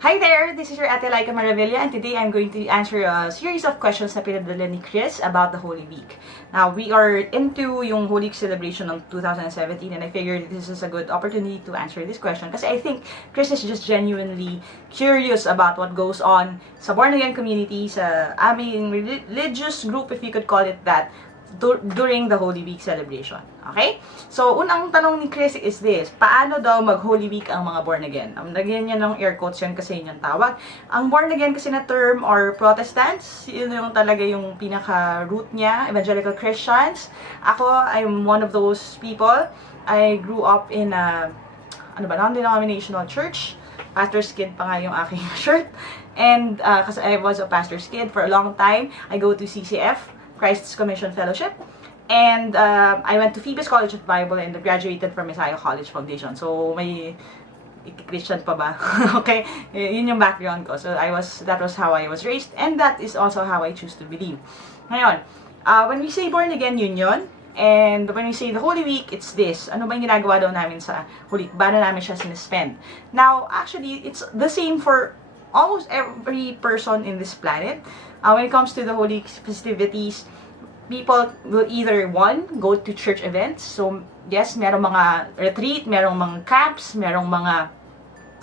Hi there! This is your Ate Laika Maravilla, and today I'm going to answer a series of questions na pinadala ni Chris about the Holy Week. Now, we are into yung Holy Week celebration ng 2017, and I figured this is a good opportunity to answer this question kasi I think Chris is just genuinely curious about what goes on sa born-again community, sa aming religious group, if you could call it that, during the Holy Week celebration. Okay? So, unang tanong ni Chris is this: paano daw mag-Holy Week ang mga born again? Lagyan niya ng air quotes yan kasi yun yung tawag. Ang born again kasi na term or Protestants, yun yung talaga yung pinaka-root niya, evangelical Christians. Ako, I'm one of those people. I grew up in a, non-denominational church. Pastor's kid pa nga yung aking shirt. And, kasi I was a pastor's kid for a long time. I go to CCF, Christ's Commission Fellowship. And I went to Phoebus College of Bible and graduated from Messiah College Foundation. So, may Christian pa ba? Okay? Yun yung background ko. So, that was how I was raised. And that is also how I choose to believe. Ngayon, when we say born again, yun. And when we say the Holy Week, it's this. Ano ba yung ginagawa daw namin sa Holy Week? Paano namin siya sinispend? Now, actually, it's the same for almost every person in this planet. When it comes to the Holy festivities, people will either, one, go to church events. So, yes, merong mga retreat, merong mga camps, merong mga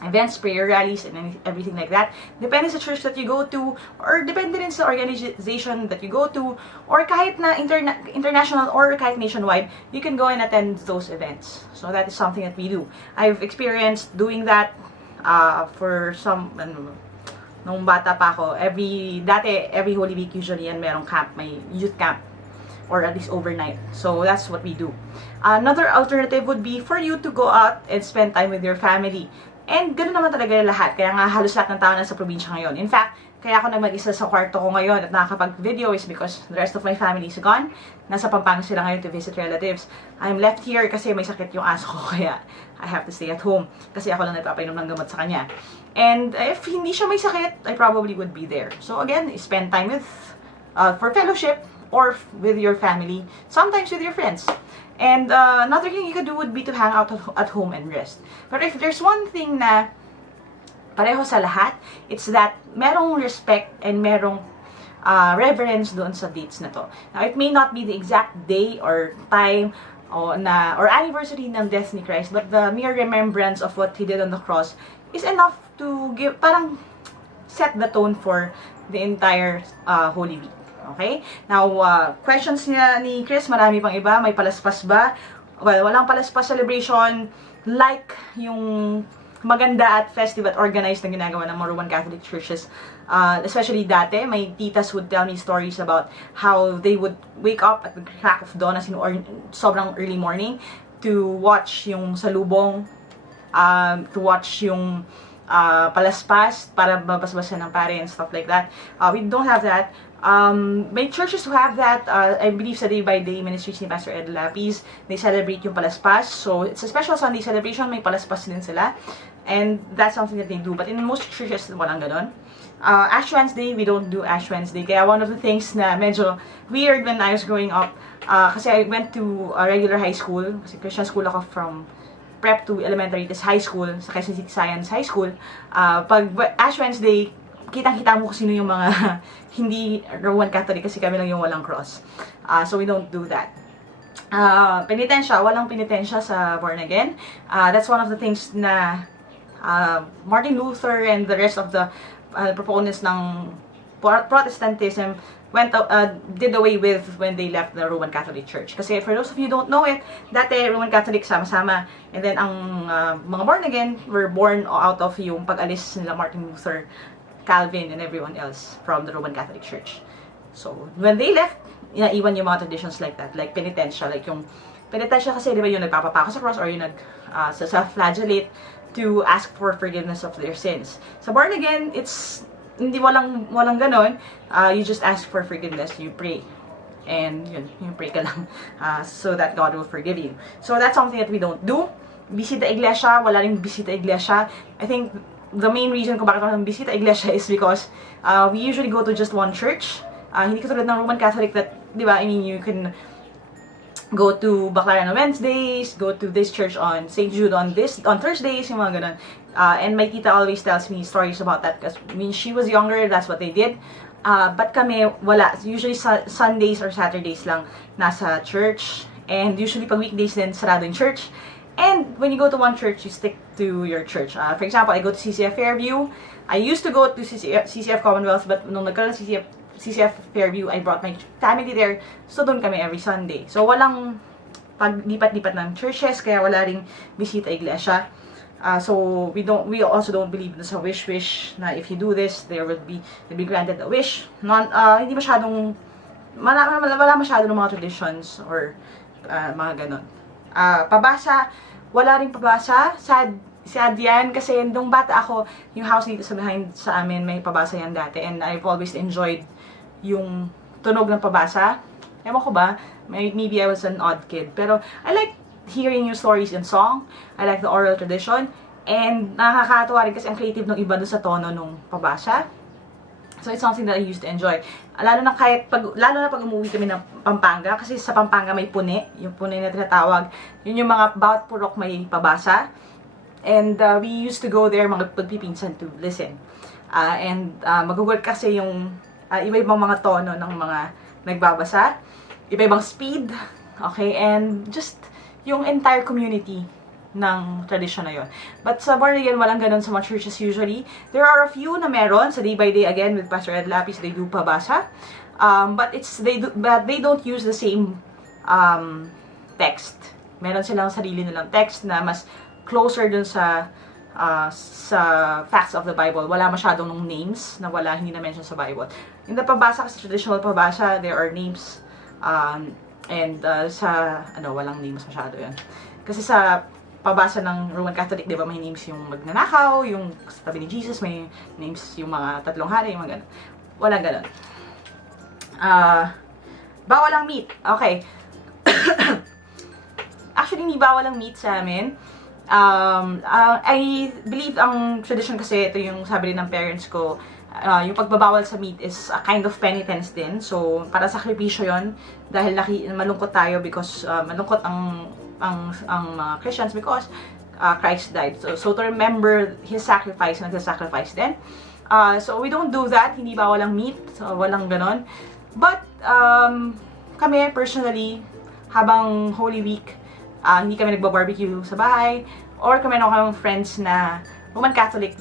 events, prayer rallies, and everything like that. Depende sa church that you go to, or depende rin sa organization that you go to, or kahit na international or kahit nationwide, you can go and attend those events. So, that is something that we do. I've experienced doing that for some, nung bata pa ako, every Holy Week usually yan merong camp, may youth camp, or at least overnight. So that's what we do. Another alternative would be for you to go out and spend time with your family. And ganoon naman talaga lahat, kaya nga halos lahat ng tao nasa probinsya ngayon. In fact, kaya ako mag-isa sa kwarto ko ngayon at nakakapag-video is because the rest of my family is gone. Nasa Pampanga sila ngayon to visit relatives. I'm left here kasi may sakit yung aso ko, kaya I have to stay at home. Kasi ako lang nagpapainom ng gamot sa kanya. And if hindi siya may sakit, I probably would be there. So again, spend time with, for fellowship, or with your family, sometimes with your friends. And another thing you could do would be to hang out at home and rest. But if there's one thing na pareho sa lahat, it's that merong respect and merong reverence doon sa dates na to. Now, it may not be the exact day or time or anniversary ng death ni Christ, but the mere remembrance of what He did on the cross is enough to parang set the tone for the entire Holy Week. Okay? Now, questions niya ni Chris, marami pang iba. May palaspas ba? Well, walang palaspas celebration like yung maganda at festive at organized na ginagawa ng mga Roman Catholic churches. Especially dati, my titas would tell me stories about how they would wake up at the crack of dawn, as in sobrang early morning, to watch yung salubong, to watch yung palaspas para mabasbasan ng parents, stuff like that. We don't have that. May churches who have that. I believe sa Day by Day Ministries ni Pastor Ed Lapis, they celebrate yung palaspas. So, it's a special Sunday celebration, may palaspas din sila. And that's something that they do. But in most churches, walang ganon. Ash Wednesday, we don't do Ash Wednesday. Kaya one of the things na medyo weird when I was growing up, kasi I went to a regular high school, kasi Christian school ako from prep to elementary, tas high school, sa Quezon City Science High School. Pag Ash Wednesday, kitang-kita mo kung sino yung mga hindi Roman Catholic kasi kami lang yung walang cross. So we don't do that. Penitensya, walang penitensya sa born again. That's one of the things na Martin Luther and the rest of the proponents ng Protestantism did away with when they left the Roman Catholic Church. Kasi for those of you who don't know it, dati Roman Catholic sama-sama, and then ang mga born again were born out of yung pag-alis nila Martin Luther, Calvin, and everyone else from the Roman Catholic Church. So, when they left, inaiwan yung mga traditions like that, like penitensya, like yung penitensya kasi, di ba, yung nagpapapako sa cross or yung self-flagellate to ask for forgiveness of their sins. Sa born again, it's hindi walang ganon. You just ask for forgiveness, you pray. And yun, yung pray ka lang so that God will forgive you. So that's something that we don't do. Bisita iglesia, wala ring bisita iglesia. I think the main reason kung bakit walang bisita iglesia is because we usually go to just one church. Hindi katulad ng Roman Catholic that, di ba, I mean, you can go to Baclaran on Wednesdays, go to this church on St. Jude on Thursdays, yung mga ganun. And my tita always tells me stories about that because when she was younger, that's what they did. But kami, wala. Usually Sundays or Saturdays lang nasa church. And usually pag weekdays din, sarado yung church. And when you go to one church, you stick to your church. For example, I go to CCF Fairview. I used to go to CCF Commonwealth, but nung nagkaroon CCF Fairview, I brought my family there. So, doon kami every Sunday. So, walang paglipat-lipat ng churches, kaya wala ring bisita iglesia. So, we also don't believe sa wish na if you do this, you'll be granted a wish. Hindi masyadong, wala masyado ng mga traditions or mga ganon. Pabasa, wala ring pabasa. Sad yan kasi nung bata ako, yung house dito sa amin, may pabasa yan dati. And I've always enjoyed yung tunog ng pabasa. Ewan ko ba, maybe I was an odd kid. Pero I like hearing yung stories in song. I like the oral tradition. And nakakatawa rin kasi ang creative ng iba doon sa tono nung pabasa. So it's something that I used to enjoy. Lalo na pag umuwi kami ng Pampanga, kasi sa Pampanga may pune, yung pune na tinatawag. Yun yung mga bawat purok may pabasa. And we used to go there mga pagpipinsan to listen. And mag-work kasi yung iba-ibang mga tono ng mga nagbabasa. Iba-ibang speed. Okay? And just yung entire community ng tradition na yun. But sa born again, walang ganun sa mga churches usually. There are a few na meron. Sa Day by Day, again, with Pastor Ed Lapis, they do pabasa. But they don't use the same text. Meron silang sarili nilang text na mas closer dun sa facts of the Bible. Wala masyadong nung names na hindi na-mention sa Bible. In the pabasa, kasi traditional pabasa, there are names. And walang names masyado yan. Kasi sa pabasa ng Roman Catholic, di ba, may names yung magnanakaw, yung sa tabi ni Jesus, may names yung mga tatlong hari, yung mga ganun. Walang ganun. Bawal ang meat. Okay. Actually, hindi bawal ang meat sa amin. I believe ang tradition kasi, ito yung sabi rin ng parents ko, yung pagbabawal sa meat is a kind of penitence din. So, para sakripisyo yon dahil malungkot tayo because malungkot ang mga Christians because Christ died. So to remember His sacrifice, nagsasacrifice din. So we don't do that. Hindi bawal ang meat. So, walang ganon. But kami personally, habang Holy Week, hindi kami nagba-barbecue sa bahay. Or kami ng friends na Roman Catholic,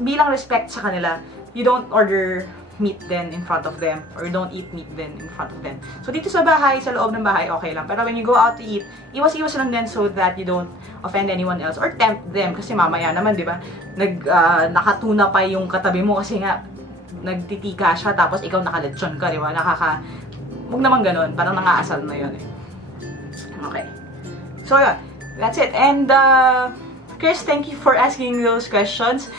bilang respect sa kanila, you don't order meat then in front of them or don't eat meat then in front of them. So dito sa bahay, sa loob ng bahay, okay lang. Pero when you go out to eat, iwas-iwas lang din so that you don't offend anyone else or tempt them kasi mamaya naman, di ba? Nakatuna pa yung katabi mo kasi nga nagtitika siya tapos ikaw nakalechon ka, di ba? Huwag naman ganun, parang nangaasal na yun eh. Okay. So yun, that's it. And Chris, thank you for asking those questions.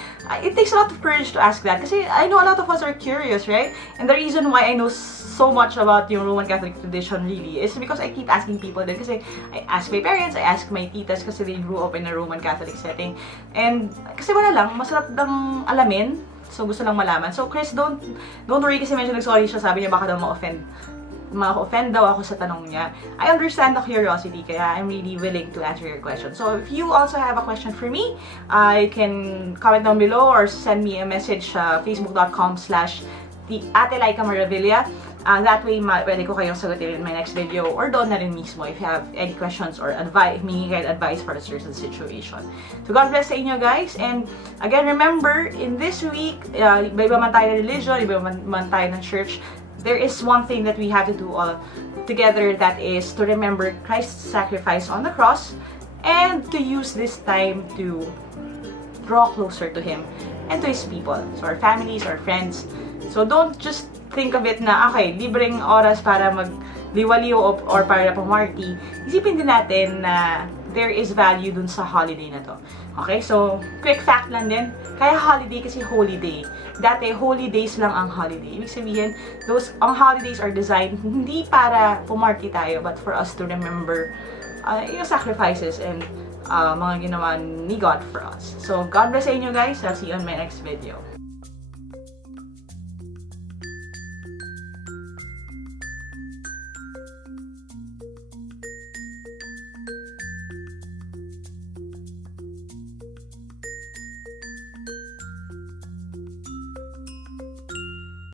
It takes a lot of courage to ask that kasi I know a lot of us are curious, right? And the reason why I know so much about yung Roman Catholic tradition really is because I keep asking people din kasi I ask my parents, I ask my titas kasi they grew up in a Roman Catholic setting. And kasi wala lang, masarap lang alamin. So gusto lang malaman. So Chris, don't worry kasi medyo nag-sorry siya, sabi niya baka daw ma-offend daw ako sa tanong niya. I understand the curiosity, kaya I'm really willing to answer your question. So, if you also have a question for me, you can comment down below or send me a message facebook.com/atelaicaMaravilla. That way, pwede ko kayong sagutin in my next video or doon na rin mismo if you have any questions or humingi kayo advice for a certain situation. So, God bless sa inyo guys. And again, remember, in this week, iba-iba man tayo ng religion, iba man tayo ng church, there is one thing that we have to do all together, that is to remember Christ's sacrifice on the cross and to use this time to draw closer to Him and to His people, so our families, our friends. So don't just think of it na, okay, libreng oras para magliwaliw or para pumarty. Isipin din natin na there is value dun sa holiday na to. Okay, so quick fact lang din, kaya holiday kasi holy day. Dati, holy days lang ang holiday. Ibig sabihin, ang holidays are designed hindi para pumarty tayo, but for us to remember yung sacrifices and mga ginawa ni God for us. So, God bless sa inyo guys. I'll see you on my next video.